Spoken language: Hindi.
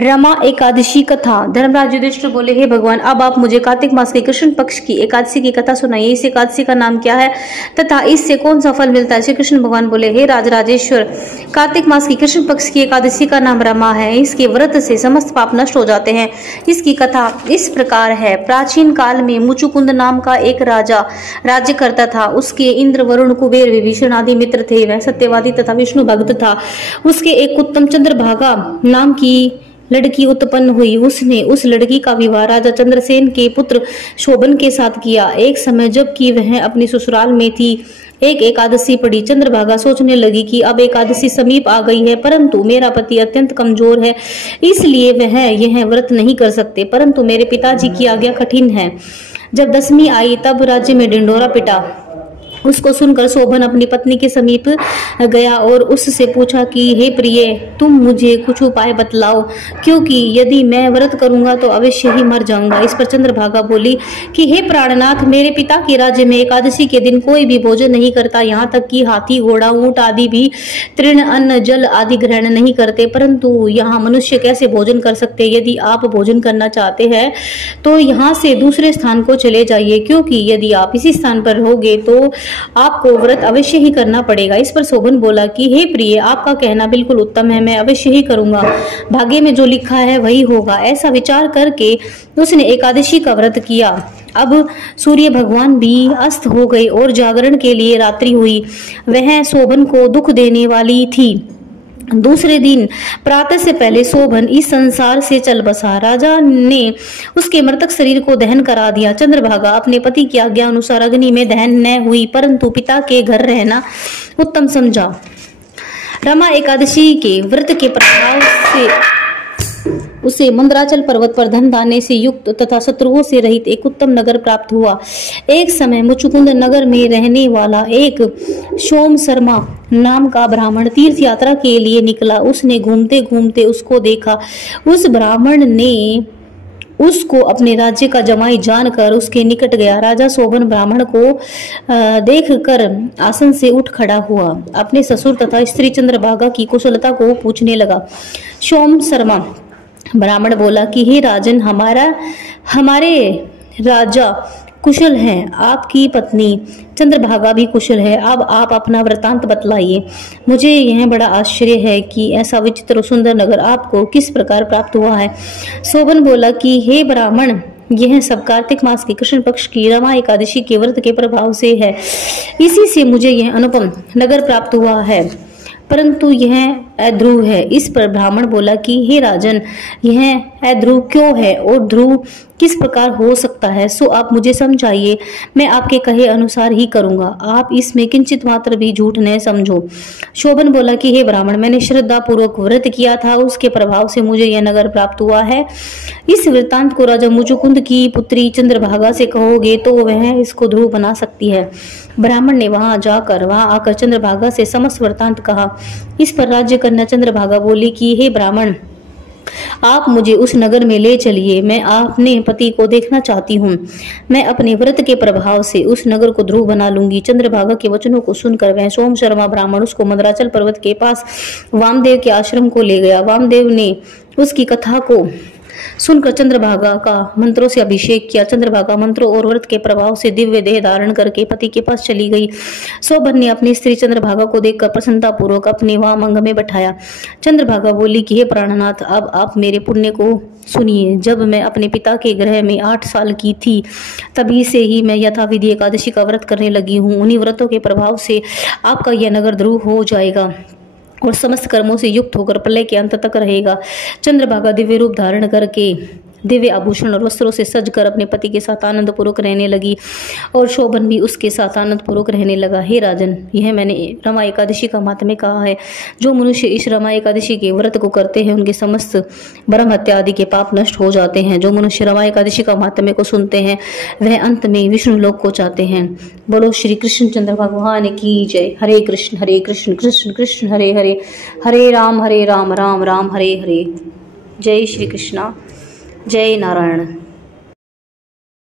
रमा एकादशी कथा। धर्मराज युधिष्ठिर बोले, हे भगवान, अब आप मुझे कार्तिक मास के कृष्ण पक्ष की एकादशी की कथा सुनाइए। इस एकादशी का नाम क्या है तथा इससे कौन सा फल मिलता है? श्री कृष्ण भगवान बोले, हे राजराजेश्वर, कार्तिक मास की कृष्ण पक्ष की एकादशी का नाम रमा है। इसके व्रत से समस्त पाप नष्ट हो जाते हैं। इसकी कथा इस प्रकार है। प्राचीन काल में मुचुकुंद नाम का एक राजा राज्य करता था। उसके इंद्र, वरुण, कुबेर, विभीषण आदि मित्र थे। वह सत्यवादी तथा विष्णु भक्त था। उसके एक उत्तम चंद्रभागा नाम की लड़की उत्पन्न हुई। उसने उस लड़की का विवाह राजा चंद्रसेन के पुत्र शोभन के साथ किया। एक समय जबकि वह अपनी ससुराल में थी, एक एकादशी पड़ी। चंद्रभागा सोचने लगी कि अब एकादशी समीप आ गई है, परंतु मेरा पति अत्यंत कमजोर है, इसलिए वह यह व्रत नहीं कर सकते। परंतु मेरे पिताजी की आज्ञा कठिन है। जब दशमी आई तब राज्य में ढिंढोरा पिटा। उसको सुनकर शोभन अपनी पत्नी के समीप गया और उससे पूछा कि हे प्रिय, तुम मुझे कुछ उपाय बतलाओ, क्योंकि यदि मैं व्रत करूंगा तो अवश्य ही मर जाऊंगा। इस पर चंद्रभागा बोली कि हे प्राणनाथ, मेरे पिता के राज्य में एकादशी के दिन कोई भी भोजन नहीं करता, यहाँ तक कि हाथी, घोड़ा, ऊंट आदि भी तृण, अन्न, जल आदि ग्रहण नहीं करते। परंतु यहाँ मनुष्य कैसे भोजन कर सकते? यदि आप भोजन करना चाहते हैं तो यहाँ से दूसरे स्थान को चले जाइए, क्योंकि यदि आप इसी स्थान पर रहोगे तो आपको व्रत अवश्य ही करना पड़ेगा। इस पर शोभन बोला कि हे प्रिय, आपका कहना बिल्कुल उत्तम है, मैं अवश्य ही करूंगा। भाग्य में जो लिखा है वही होगा। ऐसा विचार करके उसने एकादशी का व्रत किया। अब सूर्य भगवान भी अस्त हो गए और जागरण के लिए रात्रि हुई। वह शोभन को दुख देने वाली थी। दूसरे दिन प्रातः से पहले शोभन इस संसार से चल बसा। राजा ने उसके मृतक शरीर को दहन करा दिया। चंद्रभागा अपने पति की आज्ञा अनुसार अग्नि में दहन न हुई, परंतु पिता के घर रहना उत्तम समझा। रमा एकादशी के व्रत के प्रभाव से उसे मंदराचल पर्वत पर धन धान्य से युक्त तथा शत्रुओं से रहित एक उत्तम नगर प्राप्त हुआ। एक समय मुचुकुंद नगर में रहने वाला एक सोम शर्मा नाम का ब्राह्मण तीर्थ यात्रा के लिए निकला। उसने घूमते घूमते उसको देखा। उस ब्राह्मण ने उसको अपने राज्य का जमाई जानकर उसके निकट गया। राजा शोभन ब्राह्मण को देखकर आसन से उठ खड़ा हुआ। अपने ससुर तथा स्त्री चंद्रभागा की कुशलता को पूछने लगा। सोम शर्मा ब्राह्मण बोला कि हे राजन, हमारे राजा कुशल हैं, आपकी पत्नी चंद्रभागा भी कुशल है। अब आप अपना वृतांत बतलाइए। मुझे यह बड़ा आश्चर्य है कि ऐसा विचित्र और सुंदर नगर आपको किस प्रकार प्राप्त हुआ है। शोभन बोला कि हे ब्राह्मण, यह सब कार्तिक मास के कृष्ण पक्ष की रमा एकादशी के व्रत के प्रभाव से है। इसी से मुझे यह अनुपम नगर प्राप्त हुआ है, परंतु यह अध्रुव है। इस पर ब्राह्मण बोला कि हे राजन, यह अध्रुव क्यों है और ध्रुव किस प्रकार हो सकता है, सो आप मुझे समझाइए। मैं आपके कहे अनुसार ही करूंगा। आप इसमें किंचित मात्र भी झूठ न समझो। शोभन बोला कि हे ब्राह्मण, मैंने श्रद्धा पूर्वक व्रत किया था, उसके प्रभाव से मुझे यह नगर प्राप्त हुआ है। इस वृत्तांत को राजा मुचुकुंद की पुत्री चंद्रभागा से कहोगे तो वह इसको ध्रुव बना सकती है। ब्राह्मण ने वहां आकर चंद्रभागा से समस्त वृत्तांत कहा। इस पर राज्य कन्या चंद्रभागा बोली कि हे ब्राह्मण, आप मुझे उस नगर में ले चलिए। मैं अपने पति को देखना चाहती हूँ। मैं अपने व्रत के प्रभाव से उस नगर को ध्रुव बना लूंगी। चंद्रभागा के वचनों को सुनकर वह सोम शर्मा ब्राह्मण उसको मंदराचल पर्वत के पास वामदेव के आश्रम को ले गया। वामदेव ने उसकी कथा को सुनकर चंद्रभागा का मंत्रों से अभिषेक किया। चंद्रभागा मंत्रों और व्रत के प्रभाव से दिव्य देह धारण करके पति के पास चली गई। शोभन ने अपनी स्त्री चंद्रभागा को देखकर प्रसन्नता पूर्वक अपने वाम अंग में बैठाया। चंद्रभागा बोली कि हे प्राणनाथ, अब आप मेरे पुण्य को सुनिए। जब मैं अपने पिता के गृह में 8 साल की थी, तभी से ही मैं यथाविधि एकादशी का व्रत करने लगी हूँ। उन्हीं व्रतों के प्रभाव से आपका यह नगर ध्रुव हो जाएगा और समस्त कर्मों से युक्त होकर प्रलय के अंत तक रहेगा। चंद्रभागा दिव्य रूप धारण करके दिव्य आभूषण और वस्त्रों से सजकर अपने पति के साथ आनंद पूर्वक रहने लगी और शोभन भी उसके साथ आनंद पूर्वक रहने लगा। हे राजन, यह मैंने रमा एकादशी का महात्म्य कहा है। जो मनुष्य इस रमा एकादशी के व्रत को करते हैं, उनके समस्त ब्रह्म हत्या आदि के पाप नष्ट हो जाते हैं। जो मनुष्य रमा एकादशी का महात्म्य को सुनते हैं, वह अंत में विष्णु लोक को चाहते हैं। बोलो श्री कृष्ण चंद्र भगवान की जय। हरे कृष्ण कृष्ण कृष्ण हरे हरे, हरे राम राम राम हरे हरे। जय श्री कृष्णा, जय नारायण।